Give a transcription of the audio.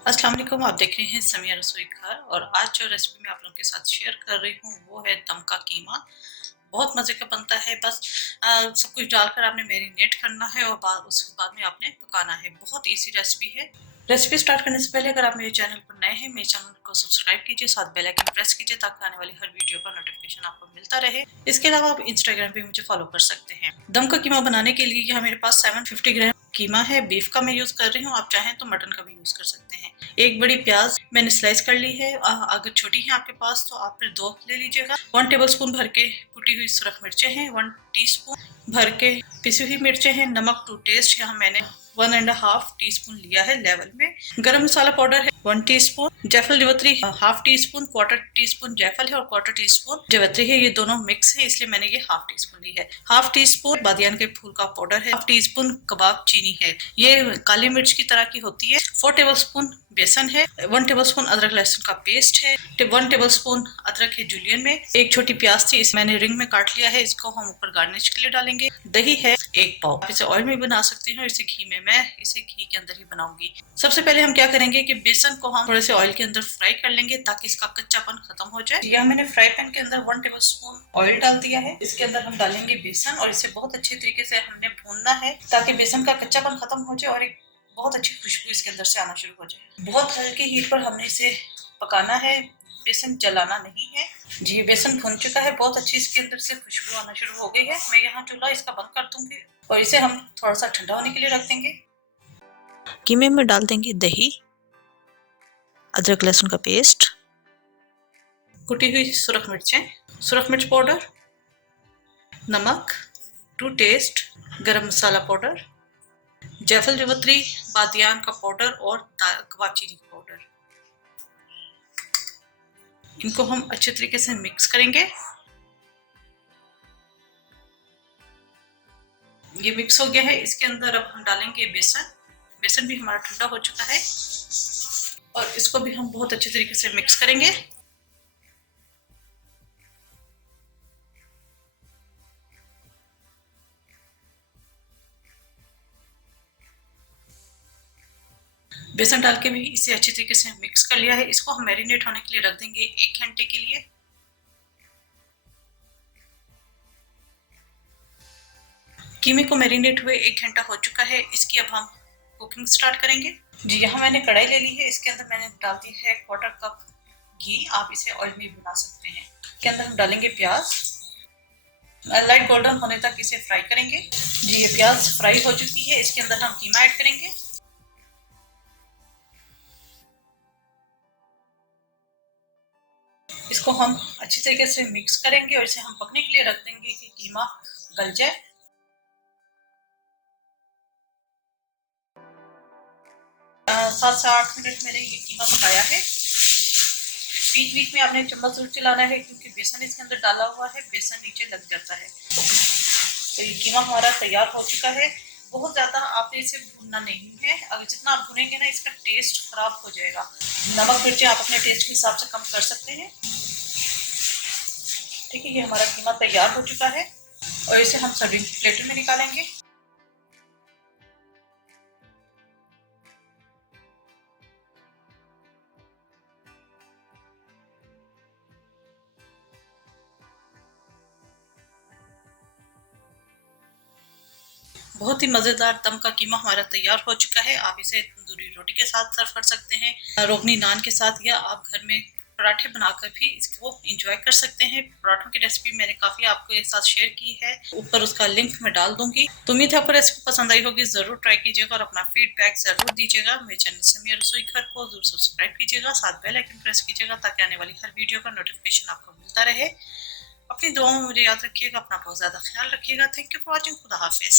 अस्सलाम वालेकुम। आप देख रहे हैं समिया रसोई घर और आज जो रेसिपी मैं आप लोगों के साथ शेयर कर रही हूँ वो है दम का कीमा। बहुत मज़े का बनता है। बस सब कुछ डालकर आपने मैरिनेट करना है और उसके बाद में आपने पकाना है। बहुत इजी रेसिपी है। रेसिपी स्टार्ट करने से पहले अगर आप मेरे चैनल पर नए हैं, मेरे चैनल को सब्सक्राइब कीजिए, साथ बेल आइकन प्रेस कीजिए ताकि आने वाली हर वीडियो का नोटिफिकेशन आपको मिलता रहे। इसके अलावा आप इंस्टाग्राम पे मुझे फॉलो कर सकते हैं। दम का कीमा बनाने के लिए यहाँ मेरे पास 750 ग्राम कीमा है। बीफ का मैं यूज कर रही हूँ, आप चाहें तो मटन का भी यूज कर सकते हैं। एक बड़ी प्याज मैंने स्लाइस कर ली है। अगर छोटी है आपके पास तो आप फिर दो ले लीजिएगा। 1 टेबल स्पून भर के कुटी हुई सुरख मिर्चें हैं। 1 टीस्पून भर के पिसी हुई मिर्चें हैं। नमक टू टेस्ट, यहाँ मैंने 1.5 टीस्पून लिया है लेवल में। गरम मसाला पाउडर है 1 टीस्पून। जायफल जवित्री 1/2 टीस्पून। 1/4 टीस्पून जायफल है और 1/4 टीस्पून जवित्री है। ये दोनों मिक्स है इसलिए मैंने ये 1/2 टीस्पून ली है। 1/2 टीस्पून बादियान के फूल का पाउडर है। 1/2 टीस्पून कबाब चीनी है, ये काली मिर्च की तरह की होती है। 4 टेबल स्पून बेसन है। 1 टेबल स्पून अदरक लहसुन का पेस्ट है। 1 टेबल स्पून अदरक है जूलियन में। एक छोटी प्याज थी, इस मैंने रिंग में काट लिया है, इसको हम ऊपर गार्निश के लिए डालेंगे। दही है 1 पाव। आप इसे ऑयल में बना सकते हैं, इसे घी में। मैं इसे घी के अंदर ही बनाऊंगी। सबसे पहले हम क्या करेंगे कि बेसन को हम थोड़े से ऑयल के अंदर फ्राई कर लेंगे ताकि इसका कच्चापन खत्म हो जाए। यहाँ मैंने फ्राई पैन के अंदर 1 टेबल स्पून ऑयल डाल दिया है। इसके अंदर हम डालेंगे बेसन और इसे बहुत अच्छे तरीके से हमने भूनना है ताकि बेसन का कच्चापन खत्म हो जाए और एक बहुत अच्छी खुशबू इसके अंदर से आना शुरू हो जाए। बहुत हल्की हीट पर हमने इसे पकाना है, बेसन जलाना नहीं है। जी, ये बेसन भुन चुका है, बहुत अच्छी इसके अंदर से खुशबू आना शुरू हो गई है। मैं यहाँ चूल्हा इसका बंद कर दूंगी और इसे हम थोड़ा सा ठंडा होने के लिए रख देंगे। कीमे में डाल देंगे दही, अदरक लहसुन का पेस्ट, कुटी हुई सुरख मिर्चें, सुरख मिर्च पाउडर, नमक टू टेस्ट, गरम मसाला पाउडर, जायफल जवित्री बादियान का पाउडर और कबाब चीनी का पाउडर। इनको हम अच्छे तरीके से मिक्स करेंगे। ये मिक्स हो गया है। इसके अंदर अब हम डालेंगे बेसन। बेसन भी हमारा ठंडा हो चुका है और इसको भी हम बहुत अच्छे तरीके से मिक्स करेंगे। बेसन डाल के भी इसे अच्छे तरीके से मिक्स कर लिया है। इसको हम मैरिनेट होने के लिए रख देंगे 1 घंटे के लिए। कीमे को मैरिनेट हुए 1 घंटा हो चुका है। इसकी अब हम कुकिंग स्टार्ट करेंगे। जी, यहाँ मैंने कढ़ाई ले ली है। इसके अंदर मैंने डाल दी है 1/4 कप घी। आप इसे ऑयल में बना सकते हैं। इसके अंदर हम डालेंगे प्याज। लाइट गोल्डन होने तक इसे फ्राई करेंगे। जी, ये प्याज फ्राई हो चुकी है। इसके अंदर हम कीमा ऐड करेंगे। इसको हम अच्छी तरीके से मिक्स करेंगे और इसे हम पकने के लिए रख देंगे कि कीमा गल जाए। 7 से 8 मिनट मैंने ये कीमा पकाया है। बीच बीच में आपने चम्मच जरूर चलाना है क्योंकि बेसन इसके अंदर डाला हुआ है, बेसन नीचे लग जाता है। तो ये कीमा हमारा तैयार हो चुका है। बहुत ज्यादा आपने इसे भूनना नहीं है, अगर जितना आप भुनेंगे ना इसका टेस्ट खराब हो जाएगा। नमक मिर्ची आप अपने टेस्ट के हिसाब से कम कर सकते हैं। ठीक है, ये हमारा कीमा तैयार हो चुका है और इसे हम सर्विंग प्लेट में निकालेंगे। बहुत ही मज़ेदार दम का कीमा हमारा तैयार हो चुका है। आप इसे तंदूरी रोटी के साथ सर्व कर सकते हैं, रोगनी नान के साथ, या आप घर में पराठे बनाकर भी इसको एंजॉय कर सकते हैं। पराठों की रेसिपी मैंने काफ़ी आपको एक साथ शेयर की है, ऊपर उसका लिंक मैं डाल दूंगी। तो उम्मीद है आपको रेसिपी पसंद आई होगी। ज़रूर ट्राई कीजिएगा और अपना फीडबैक ज़रूर दीजिएगा। मेरे चैनल समिया रसोई घर को जरूर सब्सक्राइब कीजिएगा, साथ बेल आइकन प्रेस कीजिएगा ताकि आने वाली हर वीडियो का नोटिफिकेशन आपको मिलता रहे। अपनी दुआओं में मुझे याद रखिएगा। अपना बहुत ज़्यादा ख्याल रखिएगा। Thank you for watching. खुदा हाफिज़।